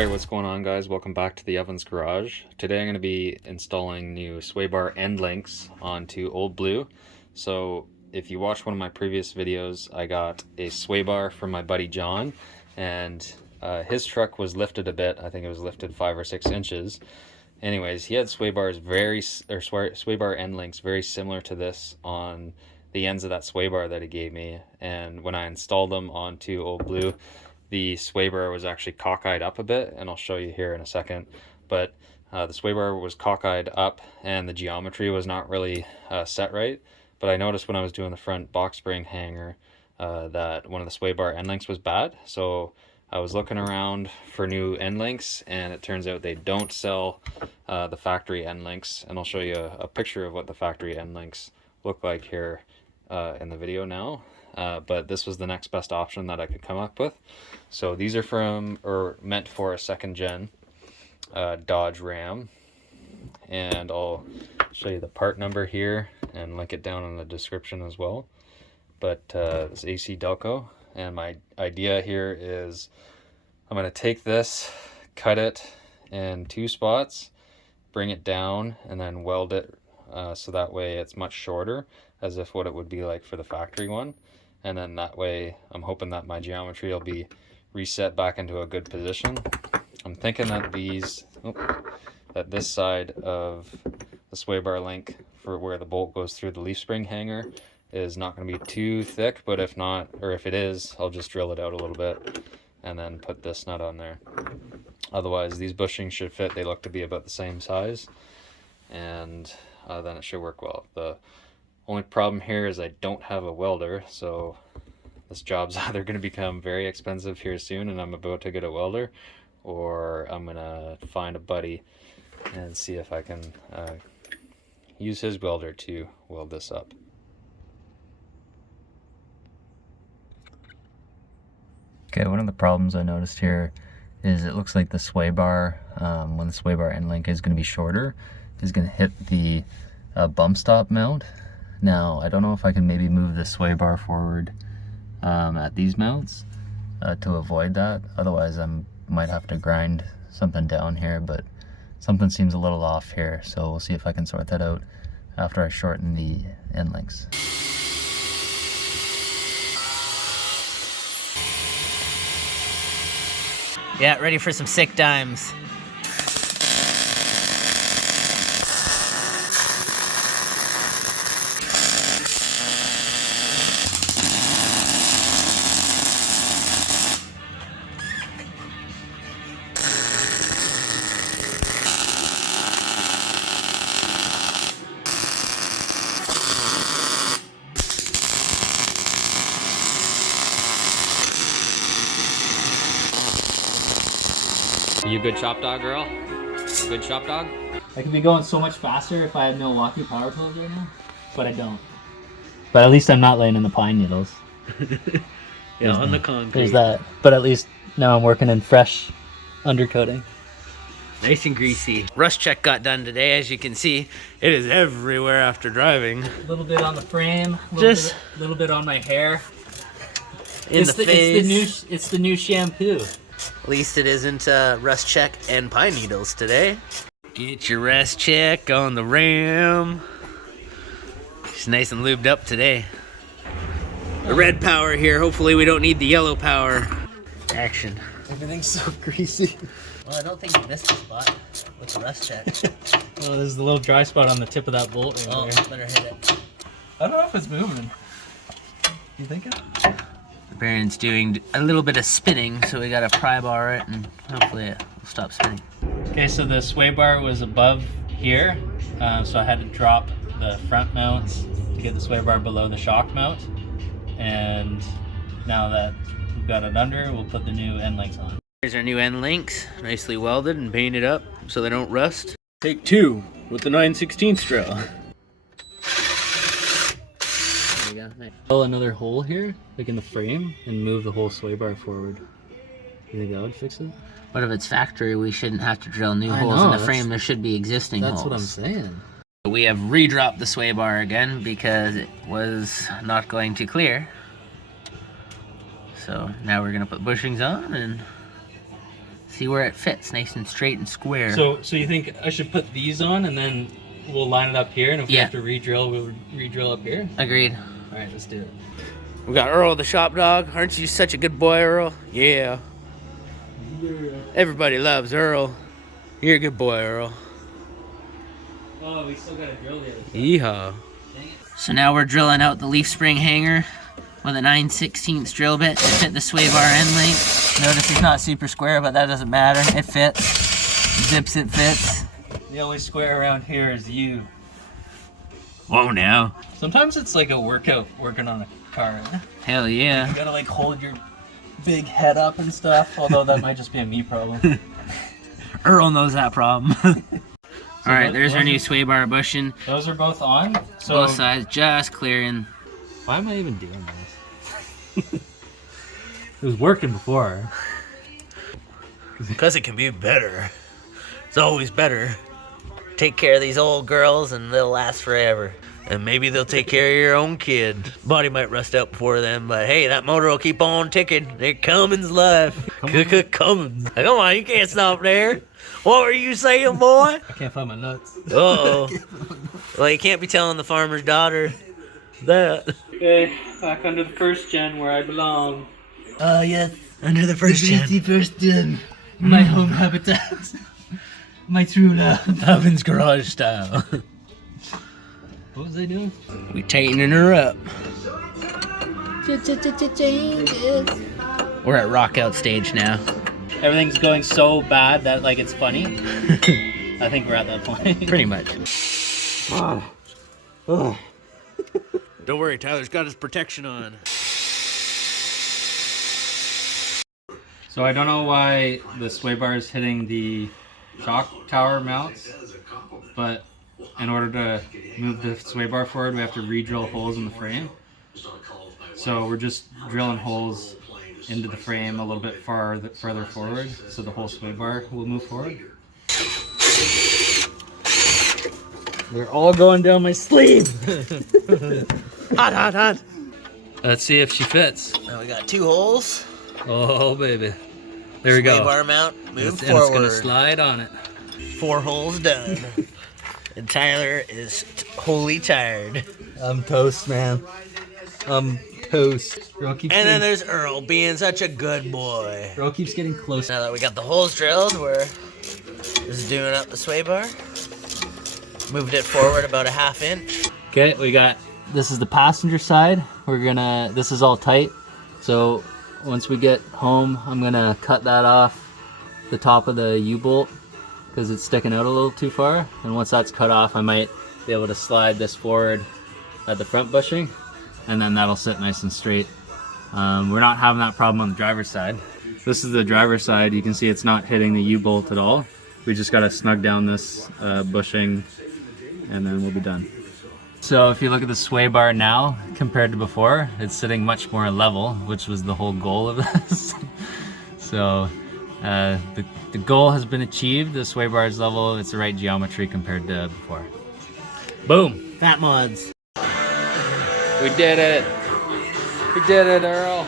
Alright, what's going on, guys? Welcome back to the Evans Garage. Today I'm going to be installing new sway bar end links onto Old Blue. So if you watched one of my previous videos, I got a sway bar from my buddy John, and his truck was lifted a bit. I think it was lifted 5 or 6 inches. Anyways, he had sway bar end links very similar to this on the ends of that sway bar that he gave me, and when I installed them onto Old Blue, the sway bar was actually cockeyed up a bit, and I'll show you here in a second. But the sway bar was cockeyed up and the geometry was not really set right. But I noticed when I was doing the front box spring hanger that one of the sway bar end links was bad. So I was looking around for new end links, and it turns out they don't sell the factory end links. And I'll show you a picture of what the factory end links look like here in the video now. But this was the next best option that I could come up with. So these are from, or meant for, a second gen Dodge Ram, and I'll show you the part number here and link it down in the description as well. But it's AC Delco, and my idea here is I'm going to take this, cut it in 2 spots, bring it down, and then weld it so that way it's much shorter, as if what it would be like for the factory one. And then that way I'm hoping that my geometry will be reset back into a good position. I'm thinking that this side of the sway bar link for where the bolt goes through the leaf spring hanger is not going to be too thick, but if not, or if it is, I'll just drill it out a little bit and then put this nut on there. Otherwise these bushings should fit. They look to be about the same size, and then it should work well. The only problem here is I don't have a welder, so this job's either going to become very expensive here soon and I'm about to get a welder, or I'm going to find a buddy and see if I can use his welder to weld this up. Okay, one of the problems I noticed here is it looks like the sway bar, when the sway bar end link is going to be shorter, is going to hit the bump stop mount. Now, I don't know if I can maybe move the sway bar forward at these mounts to avoid that. Otherwise, I might have to grind something down here, but something seems a little off here. So we'll see if I can sort that out after I shorten the end links. Yeah, ready for some sick dimes. You a good chop dog, girl? Good chop dog? I could be going so much faster if I had Milwaukee power tools right now, but I don't. But at least I'm not laying in the pine needles. Yeah, on the concrete. There's that. But at least now I'm working in fresh undercoating. Nice and greasy. Rust check got done today. As you can see, it is everywhere after driving. A little bit on the frame, a little bit on my hair. Face. It's the new shampoo. At least it isn't rust check and pine needles today. Get your rust check on the Ram. She's nice and lubed up today. The red power here. Hopefully we don't need the yellow power. Action. Everything's so greasy. Well, I don't think you missed a spot with the rust check. Oh, there's a little dry spot on the tip of that bolt right there. Better hit it. I don't know if it's moving. You thinking? The bearing's doing a little bit of spinning, so we gotta pry bar it and hopefully it will stop spinning. Okay, so the sway bar was above here, so I had to drop the front mounts to get the sway bar below the shock mount. And now that we've got it under, we'll put the new end links on. Here's our new end links, nicely welded and painted up so they don't rust. Take 2 with the 9/16 drill. There we go. Nice. Drill another hole here, like in the frame, and move the whole sway bar forward. You think that would fix it? But if it's factory, we shouldn't have to drill new I holes know, in the frame. There should be existing holes. That's what I'm saying. We have re-dropped the sway bar again because it was not going to clear. So now we're gonna put bushings on and See where it fits, nice and straight and square. So you think I should put these on and then we'll line it up here, and if we Yeah. have to re-drill, we'll re-drill up here? Agreed. All right, let's do it. We got Earl the shop dog. Aren't you such a good boy, Earl? Yeah. Everybody loves Earl. You're a good boy, Earl. Oh, we still gotta drill the other side. Yeehaw. So now we're drilling out the leaf spring hanger with a 9/16 drill bit to fit the sway bar end length. Notice it's not super square, but that doesn't matter. It fits. Zips, it fits. The only square around here is you. Whoa, now. Sometimes it's like a workout working on a car. Hell yeah. You gotta like hold your big head up and stuff, although that might just be a me problem. Earl knows that problem. All right, there's our those new are- sway bar bushing. Those are both on. So Both sides just clearing. why am I even doing this? It was working before. Because it can be better. It's always better. Take care of these old girls and they'll last forever. And maybe they'll take care of your own kid. Body might rust out before then, but hey, that motor will keep on ticking. They're Cummins life. Cummins. Come on, you can't stop there. What were you saying, boy? I can't find my nuts. Uh-oh. Well, you can't be telling the farmer's daughter that. Okay, back under the first gen where I belong. Yes. Under the first gen. First gen. My home habitat. My true love. Cummins garage style. What was I doing? We tightening her up. We're at rock out stage now. Everything's going so bad that like it's funny. I think we're at that point. Pretty much. Don't worry, Tyler's got his protection on. So I don't know why the sway bar is hitting the shock tower mounts, but in order to move the sway bar forward, we have to re-drill holes in the frame. So we're just drilling holes into the frame a little bit further forward, so the whole sway bar will move forward. They're all going down my sleeve. Hot, hot, hot. Let's see if she fits. Now we got 2 holes. Oh baby, there we Sway go. bar mount, move And it's forward. gonna slide on it. 4 holes done. And Tyler is wholly tired. I'm toast, man. I'm toast. Girl keeps And then there's Earl being such a good boy. Girl keeps getting close. Now that we got the holes drilled, we're just doing up the sway bar. Moved it forward about a 1/2 inch. Okay, we got, this is the passenger side. This is all tight. So once we get home, I'm gonna cut that off the top of the U-bolt because it's sticking out a little too far. And once that's cut off, I might be able to slide this forward at the front bushing, and then that'll sit nice and straight. We're not having that problem on the driver's side. This is the driver's side. You can see it's not hitting the U-bolt at all. We just gotta snug down this bushing, and then we'll be done. So if you look at the sway bar now compared to before, it's sitting much more level, which was the whole goal of this. So the goal has been achieved. The sway bar is level. It's the right geometry compared to before. Boom. Fat mods. We did it. We did it, Earl.